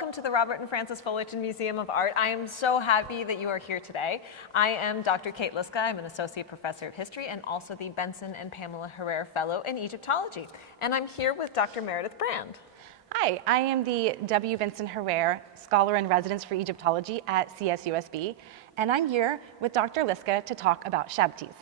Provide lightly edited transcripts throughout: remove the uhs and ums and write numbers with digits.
welcome to the Robert and Frances Fullerton Museum of Art. I am so happy that you are here today. I am Dr. Kate Liszka. I'm an associate professor of history and also the Benson and Pamela Herrera Fellow in Egyptology. And I'm here with Dr. Meredith Brand. Hi, I am the W. Vincent Herrera Scholar in Residence for Egyptology at CSUSB, and I'm here with Dr. Liszka to talk about Shabtis.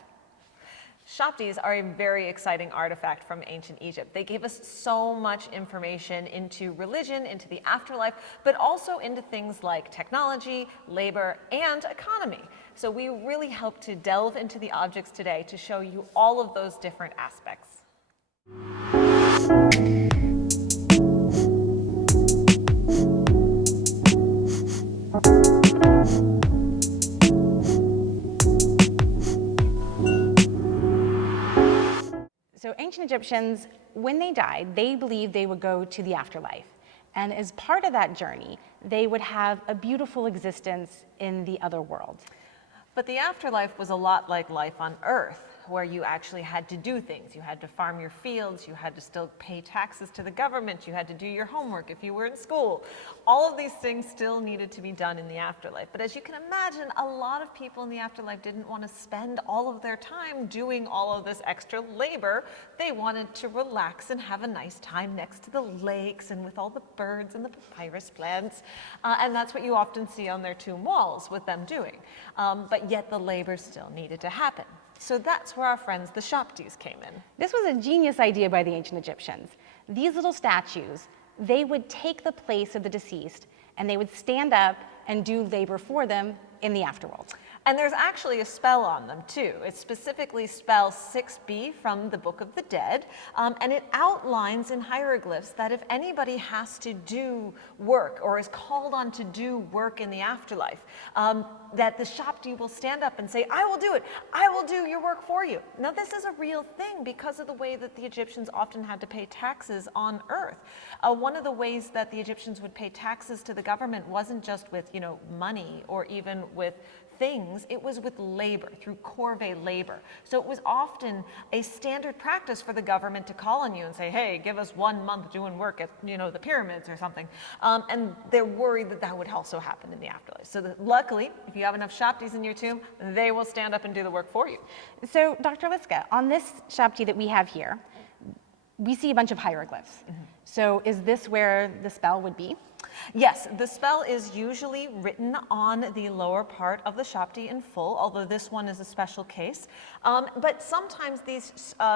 Shabtis are a very exciting artifact from ancient Egypt. They gave us so much information into religion, into the afterlife, but also into things like technology, labor, and economy. So we really hope to delve into the objects today to show you all of those different aspects. So ancient Egyptians, when they died, they believed they would go to the afterlife. And as part of that journey, they would have a beautiful existence in the other world. But the afterlife was a lot like life on Earth, where you actually had to do things. You had to farm your fields, you had to still pay taxes to the government, you had to do your homework if you were in school. All of these things still needed to be done in the afterlife. But as you can imagine, a lot of people in the afterlife didn't want to spend all of their time doing all of this extra labor. They wanted to relax and have a nice time next to the lakes and with all the birds and the papyrus plants. And that's what you often see on their tomb walls with them doing. But yet the labor still needed to happen. So that's where our friends, the Shabtis, came in. This was a genius idea by the ancient Egyptians. These little statues, they would take the place of the deceased and they would stand up and do labor for them in the afterworld. And there's actually a spell on them too. It's specifically spell 6b from the Book of the Dead, and it outlines in hieroglyphs that if anybody has to do work or is called on to do work in the afterlife, that the Shabti will stand up and say, I will do it, I will do your work for you. Now this is a real thing because of the way that the Egyptians often had to pay taxes on Earth. One of the ways that the Egyptians would pay taxes to the government wasn't just with, money or even with things, it was with labor, through corvée labor. So it was often a standard practice for the government to call on you and say, hey, give us 1 month doing work at, the pyramids or something. And they're worried that that would also happen in the afterlife. So luckily, if you have enough Shabtis in your tomb, they will stand up and do the work for you. So Dr. Liszka, on this Shabti that we have here, we see a bunch of hieroglyphs. Mm-hmm. So is this where the spell would be? Yes, the spell is usually written on the lower part of the Shabti in full, although this one is a special case. But sometimes these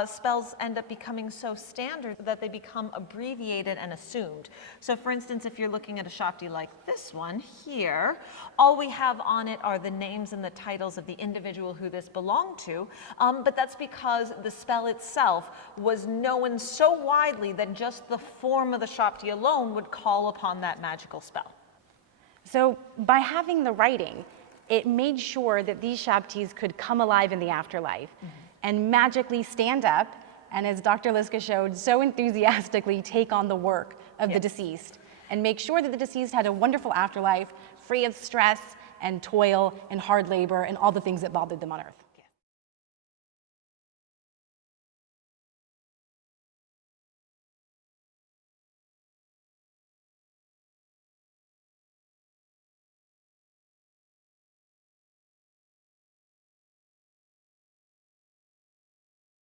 spells end up becoming so standard that they become abbreviated and assumed. So for instance, if you're looking at a Shabti like this one here, all we have on it are the names and the titles of the individual who this belonged to, but that's because the spell itself was known so widely that just the form of the Shabti alone would call upon that magical spell. So by having the writing, it made sure that these Shabtis could come alive in the afterlife and magically stand up and, as Dr. Liszka showed, so enthusiastically take on the work of the deceased and make sure that the deceased had a wonderful afterlife free of stress and toil and hard labor and all the things that bothered them on Earth.